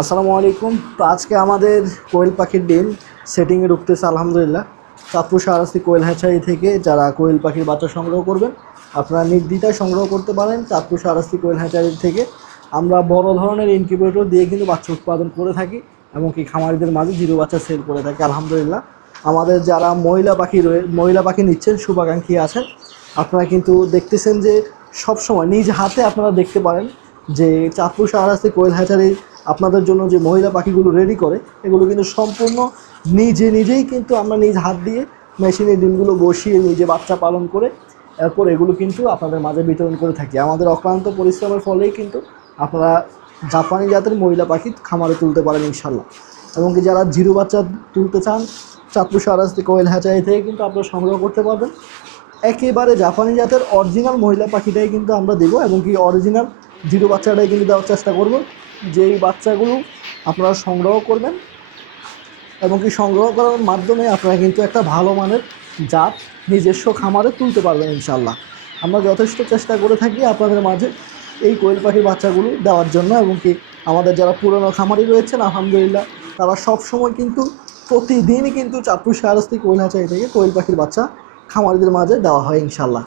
আসসালামু আলাইকুম। তো আজকে আমাদের কোয়েল পাখির ডিম সেটিংয়ে ঢুকতেছে আলহামদুলিল্লাহ। চাঁদপুর শাহরাস্তি কোয়েল হ্যাচারি থেকে যারা কোয়েল পাখির বাচ্চা সংগ্রহ করবেন আপনারা নির্দ্বিধায় সংগ্রহ করতে পারেন চাঁদপুর শাহরাস্তি কোয়েল হ্যাচারি থেকে। আমরা বড় ধরনের ইনকিউবেটর দিয়ে কিন্তু বাচ্চা উৎপাদন করে থাকি, এমনকি খামারিদের মাঝে জিরো বাচ্চা সেল করে থাকি আলহামদুলিল্লাহ। আমাদের যারা মহিলা পাখি নিচ্ছেন শুভাকাঙ্ক্ষী আছেন, আপনারা কিন্তু দেখতেছেন যে সবসময় নিজ হাতে আপনারা দেখতে পারেন যে চাঁদপুর শাহরাস্তি কোয়েল হ্যাচারি আপনাদের জন্য যে মহিলা পাখিগুলো রেডি করে এগুলো কিন্তু সম্পূর্ণ নিজেই কিন্তু আমরা নিজ হাত দিয়ে মেশিনে ডিমগুলো বসিয়ে নিজে বাচ্চা পালন করে এরপর এগুলো কিন্তু আপনাদের মাঝে বিতরণ করে থাকি। আমাদের অক্লান্ত পরিশ্রমের ফলেই কিন্তু আপনারা জাপানি জাতের মহিলা পাখি খামারে তুলতে পারেন ইনশাল্লাহ। এবং কি যারা জিরো বাচ্চা তুলতে চান চাঁদপুর শাহরাস্তি কোয়েল হ্যাচারি থেকে কিন্তু আপনারা সংগ্রহ করতে পারবেন। একেবারে জাপানি জাতের অরিজিনাল মহিলা পাখিটাই কিন্তু আমরা দেবো, এবং কি অরিজিনাল জিরো বাচ্চাটাই কিন্তু দেওয়ার চেষ্টা করব। যেই বাচ্চাগুলো আপনারা সংগ্রহ করবেন এবং কি সংগ্রহ করার মাধ্যমে আপনারা কিন্তু একটা ভালো মানের জাত নিজস্ব খামারে তুলতে পারবেন ইনশাল্লাহ। আমরা যথেষ্ট চেষ্টা করে থাকি আপনাদের মাঝে এই কোয়েল পাখির বাচ্চাগুলো দেওয়ার জন্য, এবং কি আমাদের যারা পুরনো খামারি রয়েছেন আলহামদুলিল্লাহ তারা সবসময় কিন্তু প্রতিদিনই কিন্তু চাঁদপুর শাহরাস্তি কোয়েল হ্যাচারি থেকে কোয়েল পাখির বাচ্চা খামারিদের মাঝে দেওয়া হয় ইনশাল্লাহ।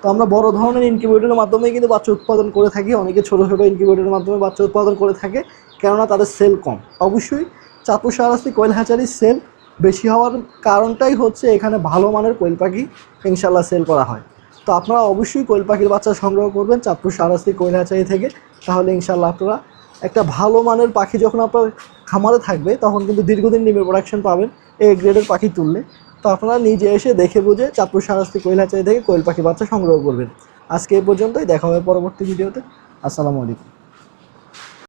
তো আমরা বড় ধরনের ইনকিউবেটরের মাধ্যমেই কিন্তু বাচ্চা উৎপাদন করে থাকি, অনেকে ছোটো ইনকিউবেটরের মাধ্যমে বাচ্চা উৎপাদন করে থাকে, কেননা তাদের সেল কম। অবশ্যই চাঁদপুর শাহরাস্তি কোয়েল হ্যাচারির সেল বেশি হওয়ার কারণটাই হচ্ছে এখানে ভালো মানের কোয়েল পাখি ইনশাল্লাহ সেল করা হয়। তো আপনারা অবশ্যই কোয়েল পাখির বাচ্চা সংগ্রহ করবেন চাঁদপুর শাহরাস্তি কোয়েল হ্যাচারি থেকে, তাহলে ইনশাল্লাহ আপনারা একটা ভালো মানের পাখি যখন আপনার খামারে থাকবে তখন কিন্তু দীর্ঘদিন ডিমের প্রোডাকশন পাবেন এ গ্রেডের পাখি তুললে। তো আপনারা নিজে এসে দেখে বুঝে চাঁদপুর শাহরাস্তি কোয়েল হ্যাচারি থেকে কোয়েল পাখি বাচ্চা সংগ্রহ করবেন। আজকে এই পর্যন্তই, দেখা হবে পরবর্তী ভিডিওতে। আসসালামু আলাইকুম।